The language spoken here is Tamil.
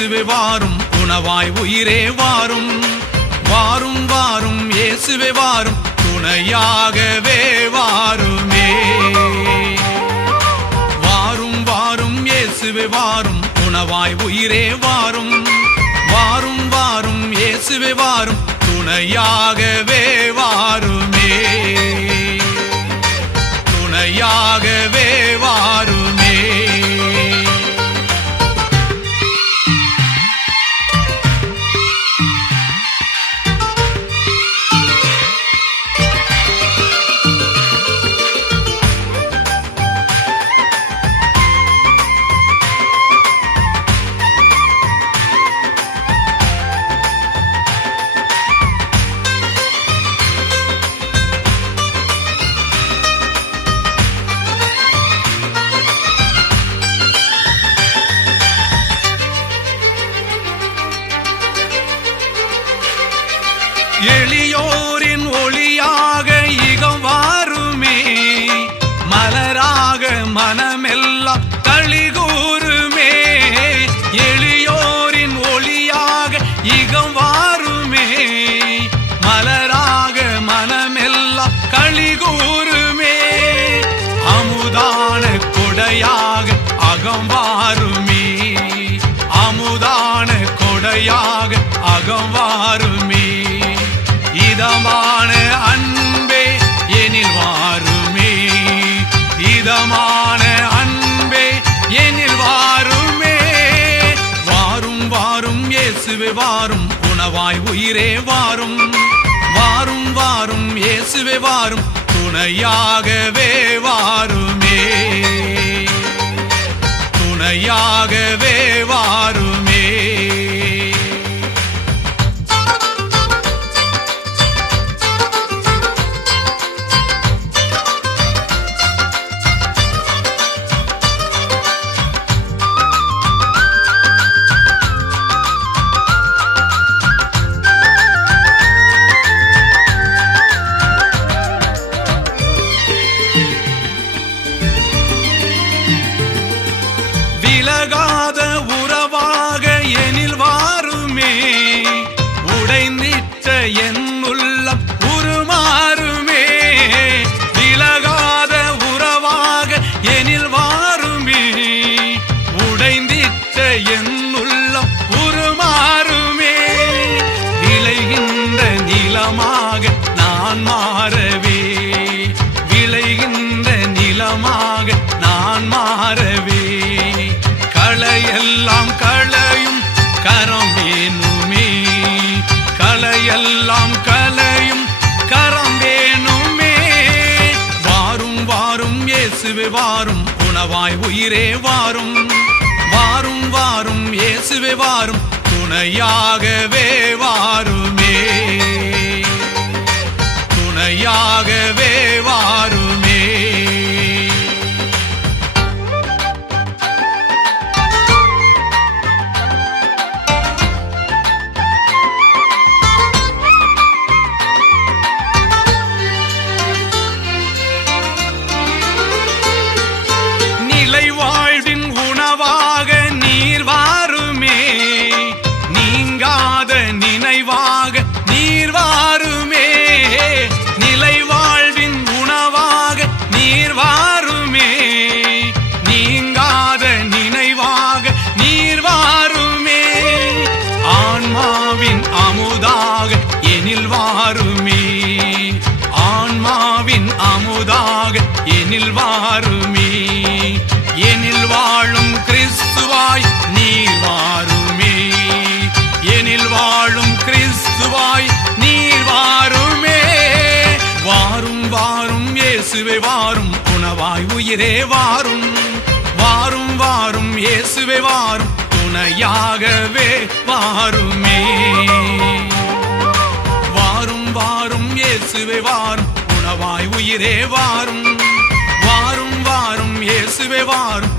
இயேசுவே வாரும் உணவாய் உயிரே வாரும். வாரும் வாரும் இயேசுவே வாரும் துணையாகவே வாருமே. வாரும் வாரும் இயேசுவே வாரும் உணவாய் உயிரே வாரும். வாரும் வாரும் இயேசுவே வாரும் துணையாகவே வாருமே. மலராக மனமெல்லாம் களிகூருமே அமுதான கொடையாக அகம்பாருமே அமுதான கொடையாக அகம்பாருமே இதமான அன்பே எனில் வாருமே. இதமான அன்பே எனில் வாருமே. வாரும் வாரும் இயேசுவே வாரும். உணவாய் உயிரே வாரும் வாரும் வாரும். இயேசுவே வாரும் துணையாகவே வாருமே. துணையாகவே வாருமே. என் உள்ளம் உருமாறுமே. விலகாத உறவாக எனில் வாருமே. உடைந்திட்ட என் உள்ளம் உருமாறுமே. விளைகின்ற நிலமாக நான் மாறவே. விளைகின்ற நிலமாக இயேசுவே வாரும் உணவாய் உயிரே வாரும். வாரும் வாரும் இயேசுவே வாரும் துணையாகவே வாருமே. துணையாகவே வாரும். எனில் வாருமே எனில் வாழும் கிறிஸ்துவாய் நீர் வாருமே. எனில் வாழும் கிறிஸ்துவாய் நீர் வாருமே. வாரும் வாரும் இயேசுவை வாரும் உணவாய் உயிரே வாரும். வாரும் வாரும் இயேசுவை வாரும் துணையாகவே வாருமே. வாரும் வாரும் இயேசுவை வாரும் உணவாய் உயிரே வாரும். இயேசுவே